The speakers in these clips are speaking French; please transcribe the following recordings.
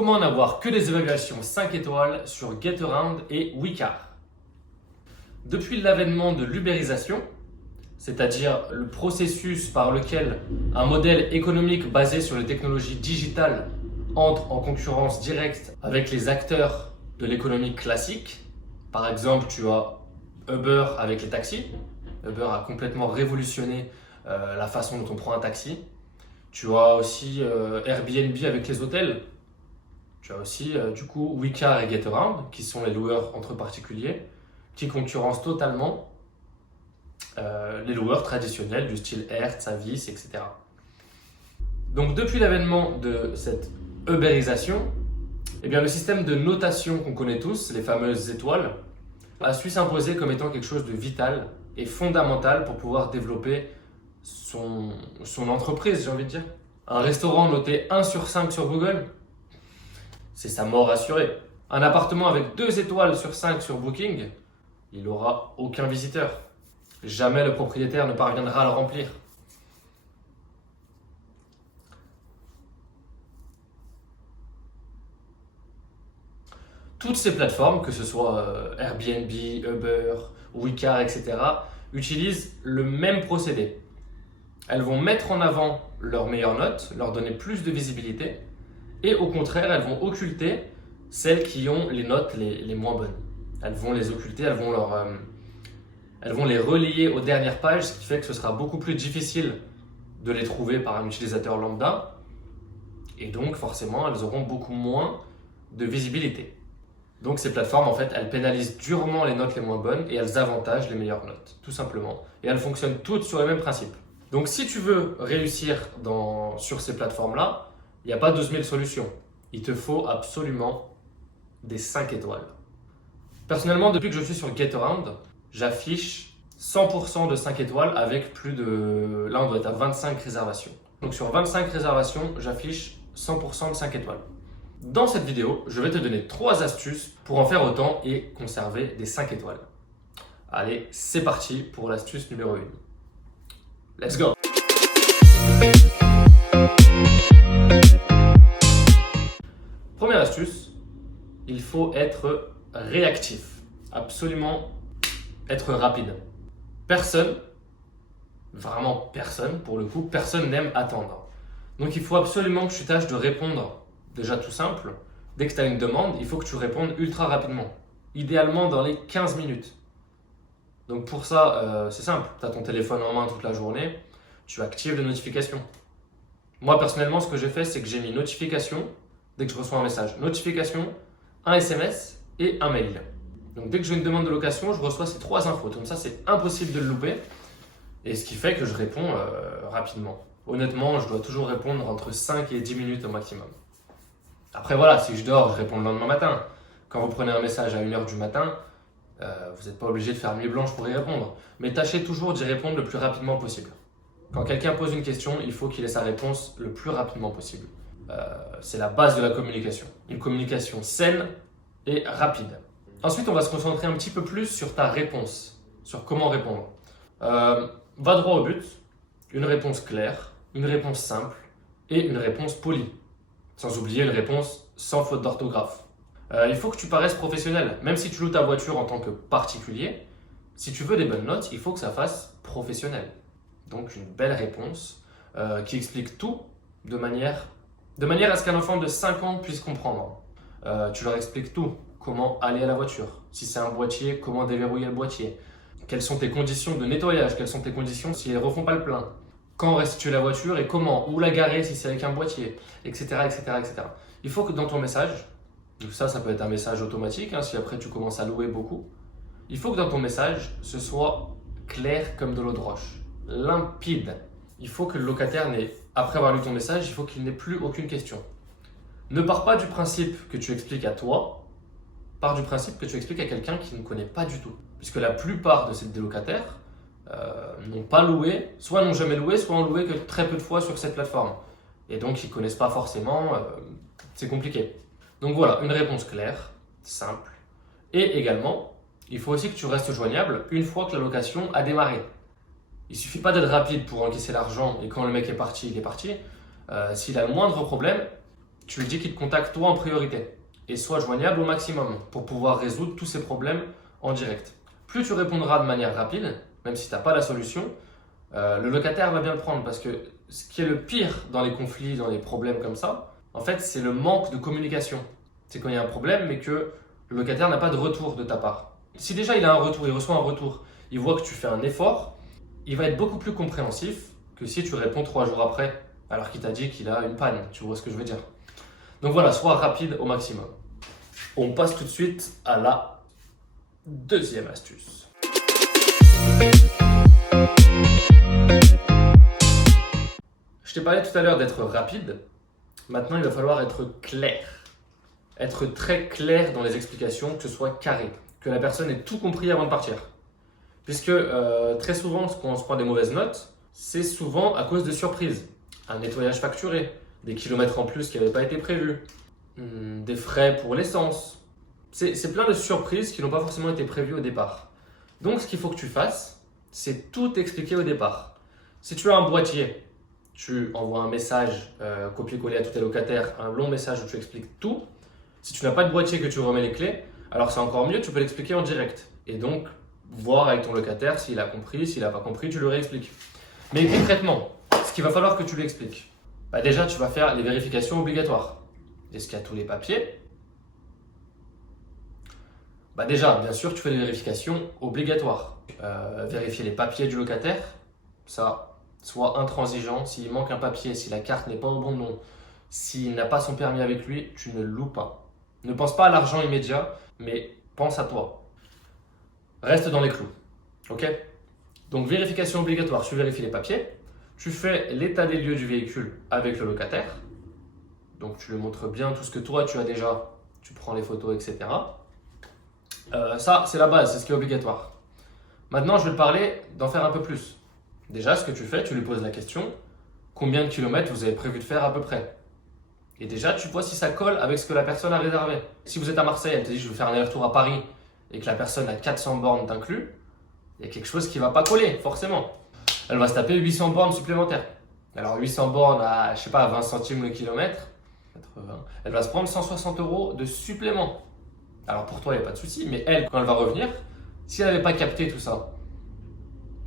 Comment n'avoir que des évaluations 5 étoiles sur GetAround et Wecar? Depuis l'avènement de l'ubérisation, c'est-à-dire le processus par lequel un modèle économique basé sur les technologies digitales entre en concurrence directe avec les acteurs de l'économie classique. Par exemple, tu as Uber avec les taxis. Uber a complètement révolutionné la façon dont on prend un taxi. Tu as aussi Airbnb avec les hôtels. Tu as aussi du coup Wecar et GetAround qui sont les loueurs entre particuliers qui concurrencent totalement les loueurs traditionnels du style Hertz, Avis, etc. Donc depuis l'avènement de cette ubérisation, eh bien, le système de notation qu'on connaît tous, les fameuses étoiles, a su s'imposer comme étant quelque chose de vital et fondamental pour pouvoir développer son entreprise, j'ai envie de dire. Un restaurant noté 1 sur 5 sur Google, c'est sa mort assurée. Un appartement avec 2 étoiles sur 5 sur Booking, il n'aura aucun visiteur. Jamais le propriétaire ne parviendra à le remplir. Toutes ces plateformes, que ce soit Airbnb, Uber, Wecar, etc., utilisent le même procédé. Elles vont mettre en avant leurs meilleures notes, leur donner plus de visibilité, et au contraire, elles vont occulter celles qui ont les notes les moins bonnes. Elles vont les occulter, elles vont les relier aux dernières pages, ce qui fait que ce sera beaucoup plus difficile de les trouver par un utilisateur lambda, et donc forcément, elles auront beaucoup moins de visibilité. Donc ces plateformes, en fait, elles pénalisent durement les notes les moins bonnes et elles avantagent les meilleures notes, tout simplement. Et elles fonctionnent toutes sur les mêmes principes. Donc si tu veux réussir sur ces plateformes-là, il n'y a pas 12 000 solutions. Il te faut absolument des 5 étoiles. Personnellement, depuis que je suis sur GetAround, j'affiche 100% de 5 étoiles avec plus de... Là, on doit être à 25 réservations. Donc sur 25 réservations, j'affiche 100% de 5 étoiles. Dans cette vidéo, je vais te donner 3 astuces pour en faire autant et conserver des 5 étoiles. Allez, c'est parti pour l'astuce numéro 1. Let's go! Première astuce, il faut être réactif. Absolument être rapide. Personne, vraiment personne pour le coup, personne n'aime attendre. Donc il faut absolument que tu tâches de répondre. Déjà tout simple, dès que tu as une demande, il faut que tu répondes ultra rapidement. Idéalement dans les 15 minutes. Donc pour ça, c'est simple. Tu as ton téléphone en main toute la journée, tu actives les notifications. Moi personnellement, ce que j'ai fait, c'est que j'ai mis notification dès que je reçois un message. Notification, un SMS et un mail. Donc dès que j'ai une demande de location, je reçois ces 3 infos. Comme ça, c'est impossible de le louper. Et ce qui fait que je réponds rapidement. Honnêtement, je dois toujours répondre entre 5 et 10 minutes au maximum. Après voilà, si je dors, je réponds le lendemain matin. Quand vous prenez un message à 1h du matin, vous n'êtes pas obligé de faire nuit blanche pour y répondre. Mais tâchez toujours d'y répondre le plus rapidement possible. Quand quelqu'un pose une question, il faut qu'il ait sa réponse le plus rapidement possible. C'est la base de la communication. Une communication saine et rapide. Ensuite, on va se concentrer un petit peu plus sur ta réponse, sur comment répondre. Va droit au but, une réponse claire, une réponse simple et une réponse polie. Sans oublier une réponse sans faute d'orthographe. Il faut que tu paraisses professionnel. Même si tu loues ta voiture en tant que particulier, si tu veux des bonnes notes, il faut que ça fasse professionnel. Donc une belle réponse qui explique tout de manière à ce qu'un enfant de 5 ans puisse comprendre. Tu leur expliques tout. Comment aller à la voiture. Si c'est un boîtier, comment déverrouiller le boîtier. Quelles sont tes conditions de nettoyage. Quelles sont tes conditions si elles ne refont pas le plein. Quand restituer la voiture et comment, où la garer si c'est avec un boîtier, etc., etc., etc. Il faut que dans ton message, ça peut être un message automatique, si après tu commences à louer beaucoup, il faut que dans ton message, ce soit clair comme de l'eau de roche, limpide. Il faut que le locataire après avoir lu ton message, il faut qu'il n'ait plus aucune question. Ne pars pas du principe que tu expliques à toi, pars du principe que tu expliques à quelqu'un qui ne connaît pas du tout. Puisque la plupart de ces locataires, n'ont pas loué, soit n'ont jamais loué, soit ont loué que très peu de fois sur cette plateforme. Et donc, ils ne connaissent pas forcément, c'est compliqué. Donc voilà, une réponse claire, simple. Et également, il faut aussi que tu restes joignable une fois que la location a démarré. Il ne suffit pas d'être rapide pour encaisser l'argent et quand le mec est parti, il est parti. S'il a le moindre problème, tu lui dis qu'il te contacte toi en priorité et soit joignable au maximum pour pouvoir résoudre tous ces problèmes en direct. Plus tu répondras de manière rapide, même si tu n'as pas la solution, le locataire va bien le prendre parce que ce qui est le pire dans les conflits, dans les problèmes comme ça, en fait, c'est le manque de communication. C'est quand il y a un problème mais que le locataire n'a pas de retour de ta part. Si déjà il a un retour, il reçoit un retour, il voit que tu fais un effort, il va être beaucoup plus compréhensif que si tu réponds 3 jours après alors qu'il t'a dit qu'il a une panne. Tu vois ce que je veux dire? Donc voilà, sois rapide au maximum. On passe tout de suite à la deuxième astuce. Je t'ai parlé tout à l'heure d'être rapide. Maintenant, il va falloir être clair. Être très clair dans les explications, que ce soit carré. Que la personne ait tout compris avant de partir. Puisque très souvent, quand on se prend des mauvaises notes, c'est souvent à cause de surprises. Un nettoyage facturé, des kilomètres en plus qui n'avaient pas été prévus, des frais pour l'essence. C'est plein de surprises qui n'ont pas forcément été prévues au départ. Donc, ce qu'il faut que tu fasses, c'est tout expliquer au départ. Si tu as un boîtier, tu envoies un message copier-coller à tous tes locataires, un long message où tu expliques tout. Si tu n'as pas de boîtier que tu remets les clés, alors c'est encore mieux, tu peux l'expliquer en direct. Et donc, voir avec ton locataire s'il a compris, s'il n'a pas compris, tu lui réexpliques. Mais concrètement, ce qu'il va falloir que tu lui expliques, déjà, tu vas faire les vérifications obligatoires. Est-ce qu'il y a tous les papiers? Déjà, bien sûr, tu fais les vérifications obligatoires. Vérifier les papiers du locataire, ça, sois intransigeant. S'il manque un papier, si la carte n'est pas au bon nom, s'il n'a pas son permis avec lui, tu ne loues pas. Ne pense pas à l'argent immédiat, mais pense à toi. Reste dans les clous. Ok? Donc, vérification obligatoire, tu vérifies les papiers. Tu fais l'état des lieux du véhicule avec le locataire. Donc, tu lui montres bien tout ce que toi, tu as déjà. Tu prends les photos, etc. Ça, c'est la base, c'est ce qui est obligatoire. Maintenant, je vais te parler d'en faire un peu plus. Déjà, ce que tu fais, tu lui poses la question, combien de kilomètres vous avez prévu de faire à peu près? Et déjà, tu vois si ça colle avec ce que la personne a réservé. Si vous êtes à Marseille, elle te dit je veux faire un aller-retour à Paris et que la personne a 400 bornes d'inclus, il y a quelque chose qui ne va pas coller, forcément. Elle va se taper 800 bornes supplémentaires. Alors 800 bornes à, je sais pas, à 20 centimes le kilomètre, 80, elle va se prendre 160 € de supplément. Alors pour toi, il n'y a pas de souci, mais elle, quand elle va revenir, si elle n'avait pas capté tout ça,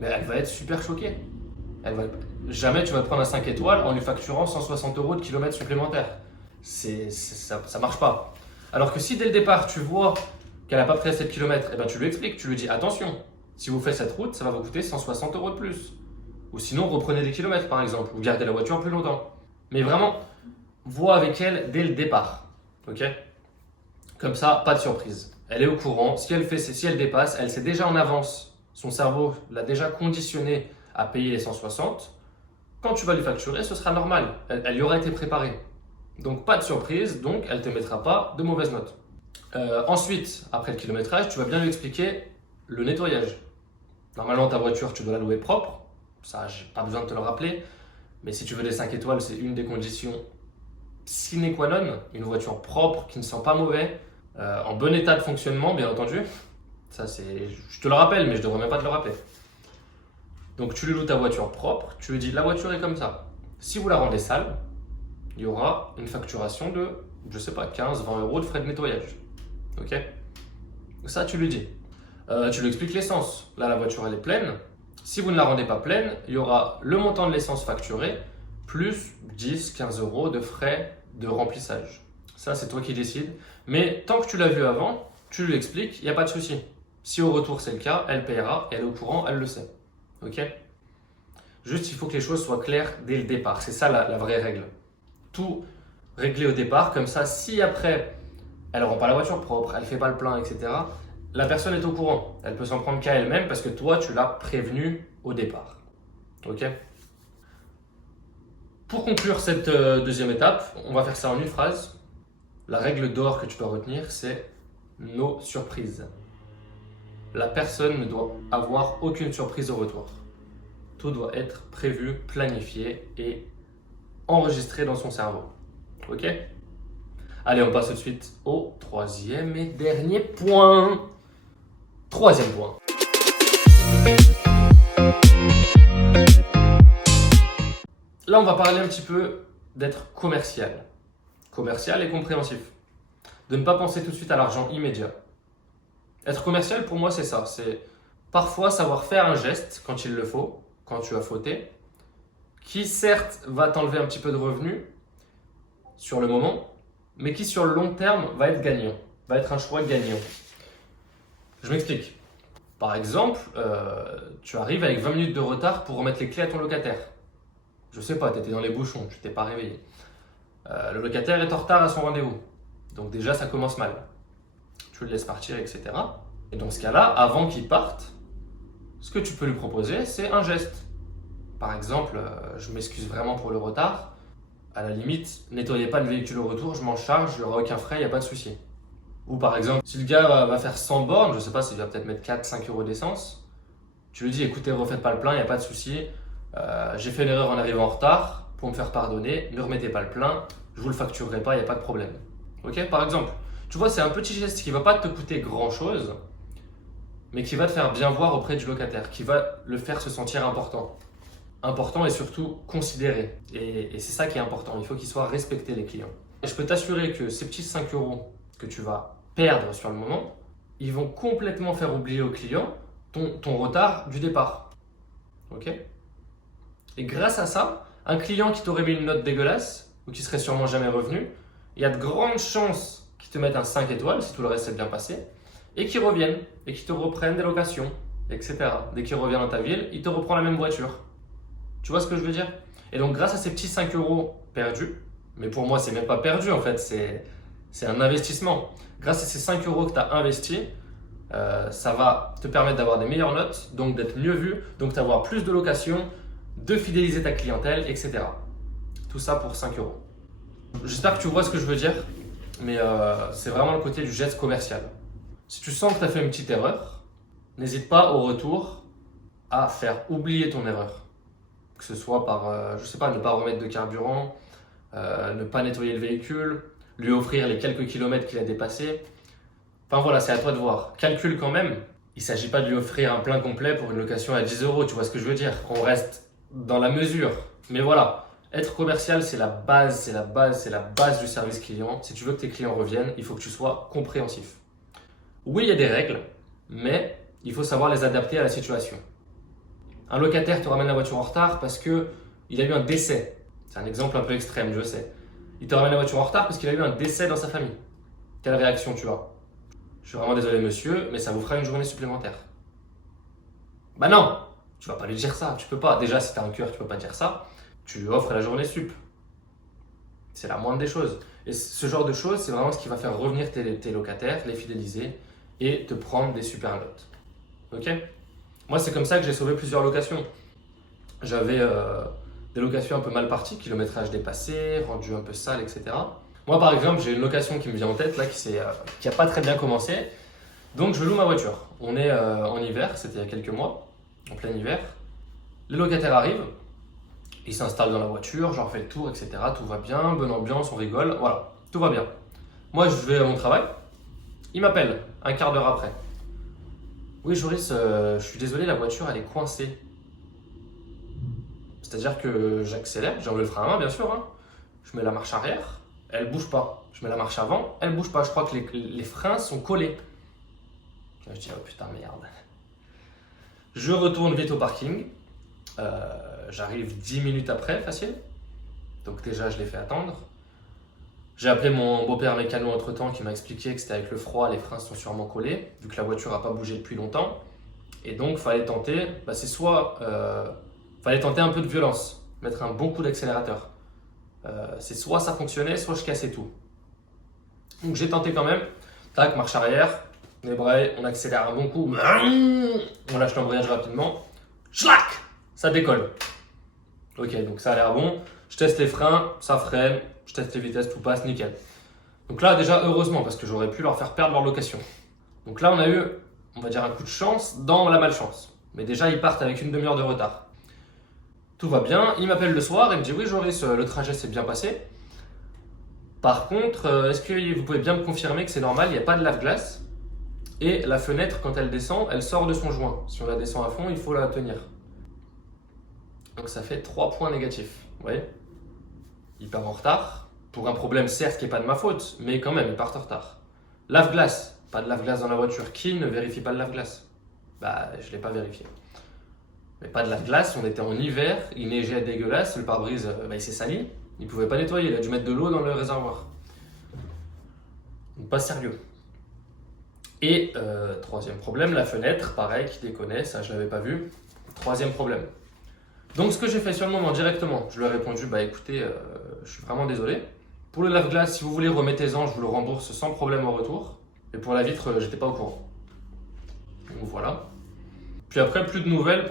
elle va être super choquée. Jamais tu vas te prendre un 5 étoiles en lui facturant 160 € de kilomètres supplémentaires. Ça ne marche pas. Alors que si dès le départ, tu vois qu'elle n'a pas pris assez de kilomètres, tu lui expliques, tu lui dis attention, si vous faites cette route, ça va vous coûter 160 € de plus. Ou sinon, reprenez des kilomètres par exemple, ou gardez la voiture plus longtemps. Mais vraiment, vois avec elle dès le départ. Ok? Comme ça, pas de surprise. Elle est au courant. Si elle dépasse, elle sait déjà en avance. Son cerveau l'a déjà conditionné à payer les 160. Quand tu vas lui facturer, ce sera normal. Elle y aura été préparée. Donc, pas de surprise. Donc, elle ne te mettra pas de mauvaises notes. Ensuite, après le kilométrage, tu vas bien lui expliquer le nettoyage. Normalement, ta voiture, tu dois la louer propre. Ça, j'ai pas besoin de te le rappeler. Mais si tu veux des 5 étoiles, c'est une des conditions sine qua non. Une voiture propre, qui ne sent pas mauvais, en bon état de fonctionnement, bien entendu. Ça, je te le rappelle, mais je ne devrais même pas te le rappeler. Donc, tu lui loues ta voiture propre. Tu lui dis, la voiture est comme ça. Si vous la rendez sale, il y aura une facturation de, je sais pas, 15-20 € de frais de nettoyage. Ok? Ça, tu lui dis. Tu lui expliques l'essence. Là, la voiture, elle est pleine. Si vous ne la rendez pas pleine, il y aura le montant de l'essence facturé plus 10-15 € de frais de remplissage. Ça, c'est toi qui décides. Mais tant que tu l'as vu avant, tu lui expliques, il n'y a pas de souci. Si au retour c'est le cas, elle payera, elle est au courant, elle le sait. Ok? Juste, il faut que les choses soient claires dès le départ. C'est ça la vraie règle. Tout régler au départ, comme ça, si après, elle ne rend pas la voiture propre, elle ne fait pas le plein, etc., la personne est au courant. Elle peut s'en prendre qu'à elle-même parce que toi, tu l'as prévenu au départ. Ok? Pour conclure cette deuxième étape, on va faire ça en une phrase. La règle d'or que tu dois retenir, c'est no surprise. La personne ne doit avoir aucune surprise au retour. Tout doit être prévu, planifié et enregistré dans son cerveau. Ok? Allez, on passe tout de suite au troisième et dernier point. Troisième point. Là, on va parler un petit peu d'être commercial. commercial et compréhensif. De ne pas penser tout de suite à l'argent immédiat. Être commercial, pour moi, c'est ça. C'est parfois savoir faire un geste quand il le faut, quand tu as fauté, qui certes va t'enlever un petit peu de revenus sur le moment, mais qui sur le long terme va être gagnant, va être un choix gagnant. Je m'explique. Par exemple, tu arrives avec 20 minutes de retard pour remettre les clés à ton locataire. Je sais pas, tu étais dans les bouchons, tu t'es pas réveillé. Le locataire est en retard à son rendez-vous. Donc déjà, ça commence mal. Tu le laisses partir, etc. Et dans ce cas-là, avant qu'il parte, ce que tu peux lui proposer, c'est un geste. Par exemple, je m'excuse vraiment pour le retard. À la limite, nettoyez pas le véhicule au retour, je m'en charge, il n'y aura aucun frais, il n'y a pas de souci. Ou par exemple, si le gars va faire 100 bornes, je sais pas s'il va peut-être mettre 4-5 euros d'essence, tu lui dis écoutez, refaites pas le plein, il n'y a pas de souci, j'ai fait une erreur en arrivant en retard, pour me faire pardonner, ne remettez pas le plein, je vous le facturerai pas, il n'y a pas de problème. Ok, par exemple, tu vois, c'est un petit geste qui va pas te coûter grand chose, mais qui va te faire bien voir auprès du locataire, qui va le faire se sentir important. Important et surtout considéré. Et c'est ça qui est important, il faut qu'il soit respecté, les clients. Et je peux t'assurer que ces petits 5 euros que tu vas perdre sur le moment, ils vont complètement faire oublier au client ton retard du départ. Ok? Et grâce à ça, un client qui t'aurait mis une note dégueulasse, ou qui serait sûrement jamais revenu, il y a de grandes chances qu'il te mette un 5 étoiles, si tout le reste s'est bien passé, et qu'il revienne, et qu'il te reprenne des locations, etc. Dès qu'il revient dans ta ville, il te reprend la même voiture. Tu vois ce que je veux dire? Et donc grâce à ces petits 5 euros perdus, mais pour moi c'est même pas perdu en fait, c'est un investissement. Grâce à ces 5 euros que tu as investis, ça va te permettre d'avoir des meilleures notes, donc d'être mieux vu, donc d'avoir plus de locations, de fidéliser ta clientèle, etc. Tout ça pour 5 euros. J'espère que tu vois ce que je veux dire, mais c'est vraiment le côté du geste commercial. Si tu sens que tu as fait une petite erreur, n'hésite pas au retour à faire oublier ton erreur. Que ce soit par, je sais pas, ne pas remettre de carburant, ne pas nettoyer le véhicule, lui offrir les quelques kilomètres qu'il a dépassés. Enfin voilà, c'est à toi de voir. Calcule quand même. Il ne s'agit pas de lui offrir un plein complet pour une location à 10 euros, tu vois ce que je veux dire? On reste dans la mesure. Mais voilà, être commercial, c'est la base, c'est la base, c'est la base du service client. Si tu veux que tes clients reviennent, il faut que tu sois compréhensif. Oui, il y a des règles, mais il faut savoir les adapter à la situation. Un locataire te ramène la voiture en retard parce qu'il a eu un décès. C'est un exemple un peu extrême, je sais. Il te ramène la voiture en retard parce qu'il a eu un décès dans sa famille. Quelle réaction tu as? Je suis vraiment désolé monsieur, mais ça vous fera une journée supplémentaire. Bah non, tu vas pas lui dire ça, tu peux pas. Déjà, si tu as un cœur, tu peux pas dire ça. Tu lui offres la journée sup. C'est la moindre des choses. Et ce genre de choses, c'est vraiment ce qui va faire revenir tes locataires, les fidéliser et te prendre des super notes. Ok? Moi, c'est comme ça que j'ai sauvé plusieurs locations. J'avais des locations un peu mal parties, kilométrage dépassé, rendu un peu sale, etc. Moi, par exemple, j'ai une location qui me vient en tête, là, qui a pas très bien commencé. Donc, je loue ma voiture. On est en hiver, c'était il y a quelques mois, en plein hiver. Les locataires arrivent, ils s'installent dans la voiture, je leur fais le tour, etc. Tout va bien, bonne ambiance, on rigole, voilà, tout va bien. Moi, je vais à mon travail, ils m'appellent un quart d'heure après. Oui, Joris, je suis désolé, la voiture, elle est coincée. C'est-à-dire que j'accélère, j'enlève le frein à main, bien sûr. Hein. Je mets la marche arrière, elle bouge pas. Je mets la marche avant, elle bouge pas. Je crois que les freins sont collés. Je dis, oh putain, merde. Je retourne vite au parking. J'arrive 10 minutes après, facile. Donc déjà, je l'ai fait attendre. J'ai appelé mon beau-père mécano entre-temps qui m'a expliqué que c'était avec le froid, les freins sont sûrement collés, vu que la voiture n'a pas bougé depuis longtemps. Et donc, fallait tenter, fallait tenter un peu de violence, mettre un bon coup d'accélérateur. C'est soit ça fonctionnait, soit je cassais tout. Donc j'ai tenté quand même. Tac, marche arrière, on débraye, on accélère un bon coup, on lâche l'embrayage rapidement, schlac, ça décolle. Ok, donc ça a l'air bon. Je teste les freins, ça freine, je teste les vitesses, tout passe, nickel. Donc là, déjà, heureusement, parce que j'aurais pu leur faire perdre leur location. Donc là, on a eu, on va dire, un coup de chance dans la malchance. Mais déjà, ils partent avec une demi-heure de retard. Tout va bien, il m'appelle le soir et me dit oui Joris, le trajet s'est bien passé. Par contre, est-ce que vous pouvez bien me confirmer que c'est normal, il n'y a pas de lave-glace et la fenêtre quand elle descend, elle sort de son joint. Si on la descend à fond, il faut la tenir. Donc ça fait 3 points négatifs. Vous voyez? Il part en retard, pour un problème certes qui n'est pas de ma faute, mais quand même, ils partent en retard. Lave-glace, pas de lave-glace dans la voiture. Qui ne vérifie pas le lave-glace? Bah, je ne l'ai pas vérifié. Mais pas de lave-glace, on était en hiver, il neigeait dégueulasse, le pare-brise il s'est sali, il ne pouvait pas nettoyer, il a dû mettre de l'eau dans le réservoir. Donc pas sérieux. Et troisième problème, la fenêtre, pareil, qui déconne, ça je ne l'avais pas vu. Troisième problème. Donc ce que j'ai fait sur le moment directement, je lui ai répondu, bah écoutez, je suis vraiment désolé. Pour le lave-glace, si vous voulez, remettez-en, je vous le rembourse sans problème en retour. Et pour la vitre, j'étais pas au courant. Donc voilà. Puis après, plus de nouvelles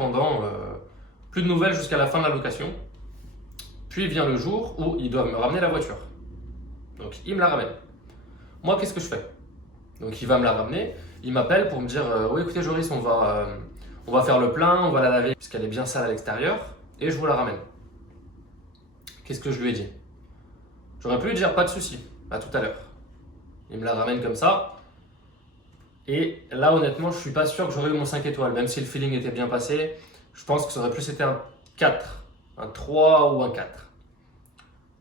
jusqu'à la fin de la location. Puis vient le jour où ils doivent me ramener la voiture. Donc il me la ramène. Moi, qu'est-ce que je fais? Donc il va me la ramener, il m'appelle pour me dire oui écoutez Joris, on va faire le plein, on va la laver puisqu'elle est bien sale à l'extérieur et je vous la ramène. Qu'est-ce que je lui ai dit? J'aurais pu lui dire pas de souci, à tout à l'heure. Il me la ramène comme ça. Et là honnêtement, je suis pas sûr que j'aurais eu mon 5 étoiles, même si le feeling était bien passé. Je pense que ça aurait plus été un 4, un 3 ou un 4.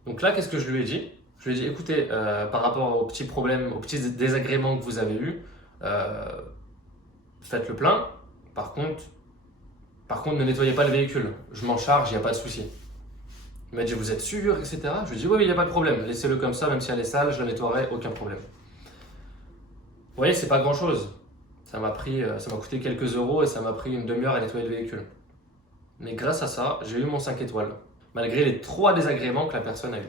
Donc là, qu'est-ce que je lui ai dit? Je lui ai dit, écoutez, par rapport aux petits problèmes, aux petits désagréments que vous avez eus, faites le plein. Par contre, ne nettoyez pas le véhicule. Je m'en charge, il n'y a pas de souci. Il m'a dit, vous êtes sûr, etc. Je lui ai dit, oui, il n'y a pas de problème. Laissez-le comme ça, même si elle est sale, je la nettoierai, aucun problème. Vous voyez, c'est pas grand-chose. Ça m'a coûté quelques euros et ça m'a pris une demi-heure à nettoyer le véhicule. Mais grâce à ça, j'ai eu mon 5 étoiles, malgré les 3 désagréments que la personne a eu.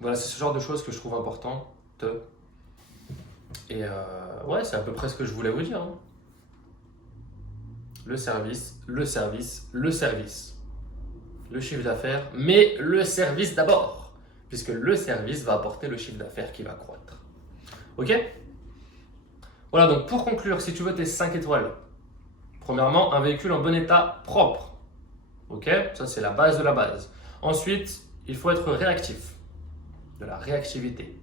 Voilà, c'est ce genre de choses que je trouve important. Et ouais, c'est à peu près ce que je voulais vous dire. Hein. Le service, le service, le service. Le chiffre d'affaires, mais le service d'abord. Puisque le service va apporter le chiffre d'affaires qui va croître. Ok? Voilà, donc pour conclure, si tu veux tes 5 étoiles, premièrement, un véhicule en bon état propre. Ok? Ça, c'est la base de la base. Ensuite, il faut être réactif. De la réactivité.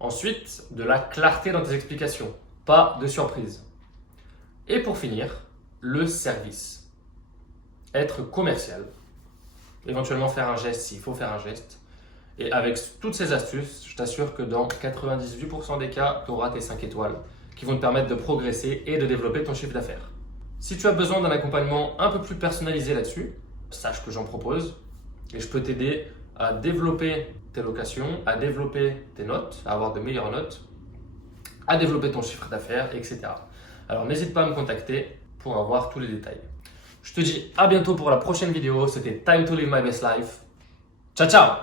Ensuite, de la clarté dans tes explications, pas de surprise. Et pour finir, le service. Être commercial, éventuellement faire un geste s'il faut faire un geste. Et avec toutes ces astuces, je t'assure que dans 98% des cas, tu auras tes 5 étoiles qui vont te permettre de progresser et de développer ton chiffre d'affaires. Si tu as besoin d'un accompagnement un peu plus personnalisé là-dessus, sache que j'en propose et je peux t'aider à développer tes locations, à développer tes notes, à avoir de meilleures notes, à développer ton chiffre d'affaires, etc. Alors n'hésite pas à me contacter pour avoir tous les détails. Je te dis à bientôt pour la prochaine vidéo. C'était Time to Live My Best Life. Ciao, ciao!